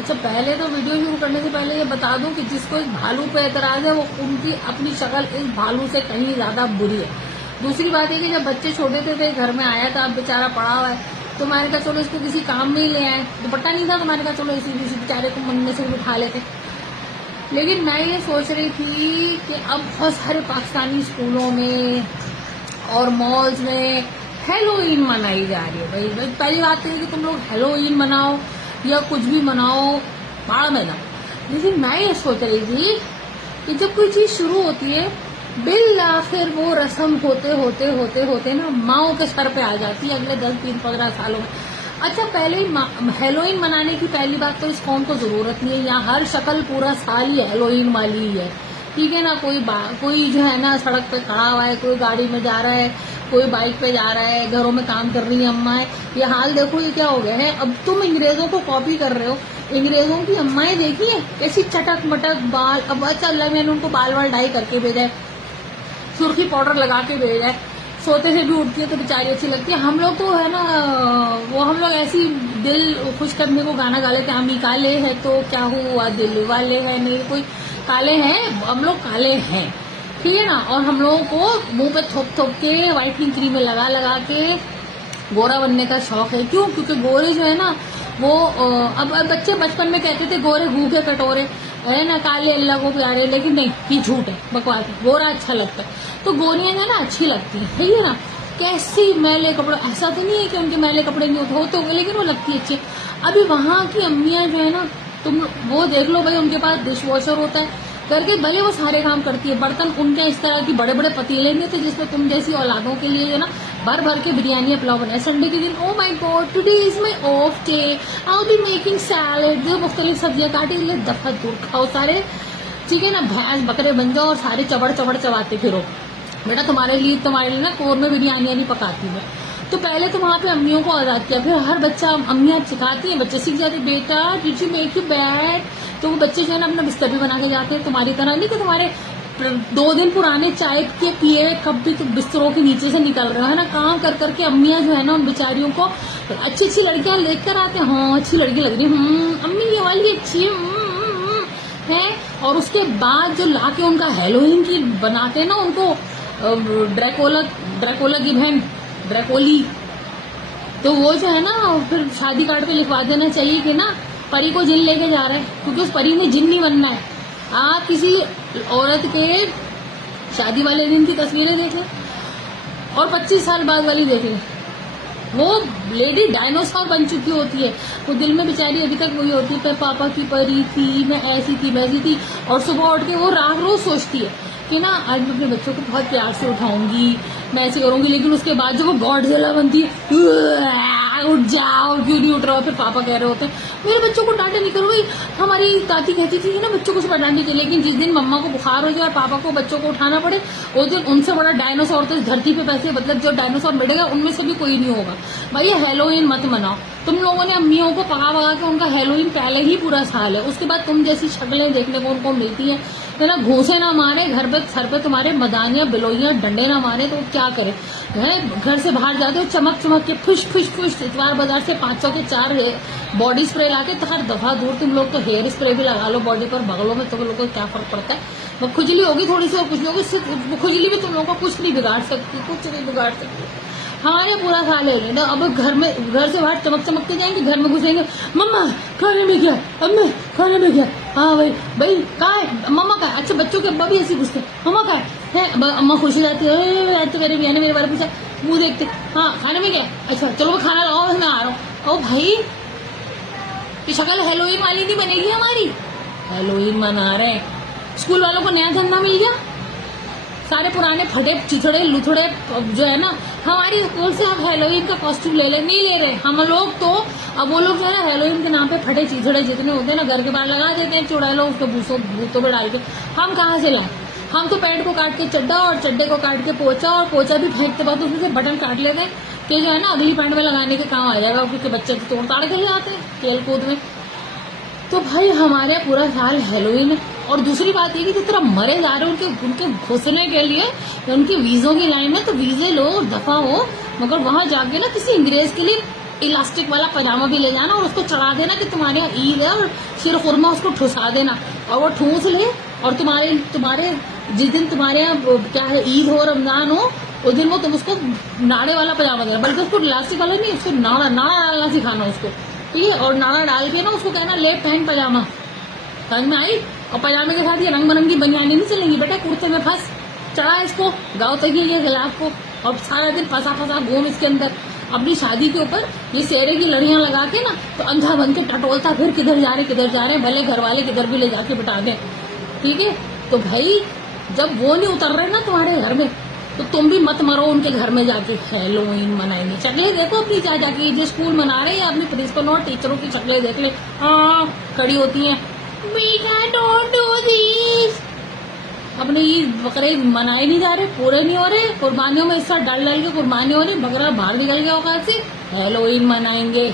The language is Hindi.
अच्छा, पहले तो वीडियो शुरू करने से पहले ये बता दूं कि जिसको इस भालू पे एतराज है वो उनकी अपनी शक्ल इस भालू से कहीं ज्यादा बुरी है। दूसरी बात है कि जब बच्चे छोटे थे घर में आया था, अब बेचारा पड़ा हुआ है, तो मैंने कहा चलो इसको किसी काम में ही ले आए। दुपट्टा नहीं था तो मैंने कहा चलो इसी बेचारे को मन में से उठा लेते। लेकिन मैं ये सोच रही थी कि अब बहुत सारे पाकिस्तानी स्कूलों में और मॉल्स में हेलोइन मनाई जा रही है। भाई पहली बात है कि तुम लोग हेलोइन मनाओ या कुछ भी मनाओ, बाढ़ में जाओ। लेकिन मैं ये सोच रही थी कि जब कोई चीज शुरू होती है बिल आखिर वो रस्म होते होते होते होते ना माओ के सर पे आ जाती है अगले 10-15 सालों में। अच्छा, पहले ही हेलोइन मनाने की पहली बात तो इस कौम को जरूरत नहीं है। यहाँ हर शक्ल पूरा साल ही हेलोइन वाली ही है, ठीक है ना। कोई जो है ना सड़क पे खड़ा हुआ है, कोई गाड़ी में जा रहा है, कोई बाइक पे जा रहा है, घरों में काम कर रही है अम्माएं। ये हाल देखो, ये क्या हो गया है। अब तुम अंग्रेजों को कॉपी कर रहे हो। अंग्रेजों की अम्माएं देखिए कैसी चटक मटक बाल। अब अच्छा अल्लाह मैंने उनको बाल वाल डाई करके भेजा है, सुर्खी पाउडर लगा के भेजा है, सोते से भी उठती है तो बेचारी अच्छी लगती है। हम लोग तो है ना वो हम लोग ऐसी दिल खुश करने को गाना गा लेते हैं, हम ही काले हैं तो क्या हुआ दिल वाले हैं, नहीं कोई काले हैं, हम लोग काले हैं, ठीक है ना। और हम लोगों को मुंह पे थोप थोप के व्हाइटनिंग क्रीम में लगा लगा के गोरा बनने का शौक है। क्यों? क्योंकि गोरे जो है ना वो अब बच्चे बचपन में कहते थे गोरे भूखे कटोरे है ना, काले अल्लाह को प्यारे। लेकिन नहीं, ये झूठ है, बकवास है। गोरा अच्छा लगता है तो गोरियां जो है ना अच्छी लगती है, ठीक है ना। कैसी मैले कपड़े, ऐसा तो नहीं है कि उनके मैले कपड़े नहीं होते होंगे, लेकिन वो लगती है अच्छी। अभी वहां की अम्मियां जो है ना, तुम वो देख लो भाई, उनके पास डिश वॉशर होता है करके भले वो सारे काम करती है। बर्तन उनके इस तरह की बड़े बड़े पतीले नहीं थे जिसमें तुम जैसी औलादों के लिए ना भर भर के बिरयानी पुलाव बनाए। संडे के दिन oh my God today is my of day, I will be making salad, जो मुख्तलिफ सब्जियां काटी ले, दफा दूर खाओ सारे, ठीक है ना। भैंस बकरे बन जाओ और सारे चबड़ चबड़ चबाते फिरो। बेटा तुम्हारे लिए ना कोर में बिरयानियां नहीं पकाती है। तो पहले तो वहां पे अम्मियों को आजाद किया, फिर हर बच्चा अम्मियां सिखाती हैं, बच्चे सीख जाते, बेटा did you make you bad. तो वो बच्चे जो है ना अपना बिस्तर भी बना के जाते हैं। तुम्हारी तरह नहीं कि तुम्हारे 2 दिन पुराने चाय के पिए कब भी तुम बिस्तरों के नीचे से निकल रहे हो, है ना। काम कर करके अम्मियां जो है ना उन बेचारियों को अच्छी अच्छी लड़कियां लेकर आते हैं। हाँ अच्छी लड़की लग रही है, अम्मी ये वाली अच्छी है। और उसके बाद जो लाके उनका हेलोइन की बनाते हैं ना, उनको ड्रैकोला की बहन ड्रैकोली, तो वो जो है ना फिर शादी कार्ड पे लिखवा देना चाहिए कि ना परी को जिन लेके जा रहे हैं, क्योंकि उस परी ने जिन नहीं बनना है। आप किसी औरत के शादी वाले दिन की तस्वीरें देखें और 25 साल बाद वाली देखें, वो लेडी डायनासोर बन चुकी होती है। वो दिल में बेचारी अभी तक वही होती है, मैं पापा की परी थी, मैं ऐसी थी वैसी थी। और सुबह उठ के वो रात रोज सोचती है कि ना आज मैं अपने बच्चों को बहुत प्यार से उठाऊंगी, मैं ऐसे करूंगी। लेकिन उसके बाद जब वो गॉडजिला बनती है, उठ जाओ, क्यों नहीं उठ रहा हो। फिर पापा कह रहे होते हैं मेरे बच्चों को डांटे नहीं करो। भाई हमारी दादी कहती थी ना बच्चों को सुबह डांटने के लिए, लेकिन जिस दिन मम्मा को बुखार हो जाए और पापा को बच्चों को उठाना पड़े, उस दिन उनसे बड़ा डायनासोर तो इस धरती पे पैसे, मतलब जो डायनासोर मिटेगा उनमें से भी कोई नहीं होगा। भाई ये हेलोइन मत मनाओ। तुम लोगों ने अम्मियों को पका पका के उनका हेलोइन पहले ही पूरा साल है, उसके बाद तुम जैसी शक्लें देखने को उनको मिलती है ना। घूसे ना मारे घर पे, सर पे तुम्हारे मदानियां बिलोइयां डंडे ना मारे तो क्या करे। घर से बाहर जाते हो चमक चमक के फुश फुश फुश, इतवार बाजार से 500 के 4 बॉडी स्प्रे लाके तो हर दफा दूर। तुम लोग तो हेयर स्प्रे भी लगा लो बॉडी पर, बगलों में, तुम लोग को क्या फर्क पड़ता है। वो खुजली होगी थोड़ी सी और कुछ लोगों से, खुजली भी तुम लोगों को कुछ नहीं बिगाड़ सकती, कुछ नहीं बिगाड़ सकती। हमारे पूरा साल है ना। अब घर से बाहर चमक चमक के जाएंगे, घर में घुसेंगे, मम्मा खाने में क्या, अम्मी खाने में क्या, हाँ भाई कहा है मम्मा का। अच्छा बच्चों के अब्बा भी ऐसी पूछते मम्मा का है, अम्मा खुश हो जाती है, तो मेरे भैया ने मेरे बारे पूछा, मुंह देखते, हाँ खाने में क्या, अच्छा चलो मैं खाना लगाओ, मैं आ रहा हूँ। ओ भाई ये शक्ल हेलोइन वाली नहीं बनेगी हमारी। हेलोइन मना रहे, स्कूल वालों को नया धंधा मिल गया, सारे पुराने फटे चिथड़े लुथड़े जो है ना हमारी स्कूल से अब हेलोइन का कॉस्ट्यूम ले नहीं ले रहे हम लोग। तो अब वो लोग जो है ना हेलोइन के नाम पे फटे चिथड़े जितने होते हैं ना घर के बाहर लगा देते हैं, चुड़ैलों उसको भूतों में डाल के। हम कहाँ से लाए? हम तो पैंट को काट के चड्डा और चड्डे को काट के पोचा, और पोचा भी फेंकते बाद उसमें से बटन काट लेते हैं कि जो है ना अगली पैंट में लगाने के काम आ जाएगा, क्योंकि बच्चे तो तोड़ ताड़ के जाते हैं खेल कूद में। तो भाई हमारे पूरा साल हेलोइन है। और दूसरी बात ये कि जिस तरह मरे जा रहे हैं उनके घुसने के लिए, उनके वीजों की लाइन में, तो वीजे लो दफा हो, मगर वहां जाके ना किसी अंग्रेज के लिए इलास्टिक वाला पजामा भी ले जाना और उसको चढ़ा देना कि तुम्हारे यहाँ ईद है, और शिर खुरमा उसको ठुसा देना, और वो ठूस ले, और तुम्हारे जिस दिन तुम्हारे यहाँ क्या है ईद हो, रमजान हो, उस दिन वो तुम उसको नाड़े वाला पजामा देना, बल्कि उसको इलास्टिक वाला नहीं, उसको नाड़ा डालना सिखाना उसको, ठीक है। और नाड़ा डाल के ना उसको कहना ले पहन पजामा, समझ में आई। और पजामे के साथ ये रंग बिरंगी बनियानी नहीं चलेंगी बेटा, कुर्ते में फंस, चढ़ा इसको, गाँव तक ये गुलाब को, और सारा दिन फंसा फंसा घूम इसके अंदर। अपनी शादी के ऊपर ये सेरे की लड़ियां लगा के ना, तो अंधा बन के टटोलता फिर किधर जा रहे, भले घर वाले किधर भी ले जाके बिठा दें, ठीक है। तो भाई जब वो नहीं उतर रहे ना तुम्हारे घर में, तो तुम भी मत मरो उनके घर में जाके हैलोवीन मनाएंगे। शक्लें देखो अपनी जाके, जो स्कूल मना रहे हैं अपनी प्रिंसिपल और टीचरों की शक्लें देख ले, हाँ खड़ी होती हैं, बेटा डोंट डू दिस। अपने ईद बकरे मनाए नहीं जा रहे, पूरे नहीं हो रहे, कुर्बानियों में इस डल के कुर्बानी हो रही, बकरा बाहर निकल गया औकात से, हैलोवीन मनाएंगे।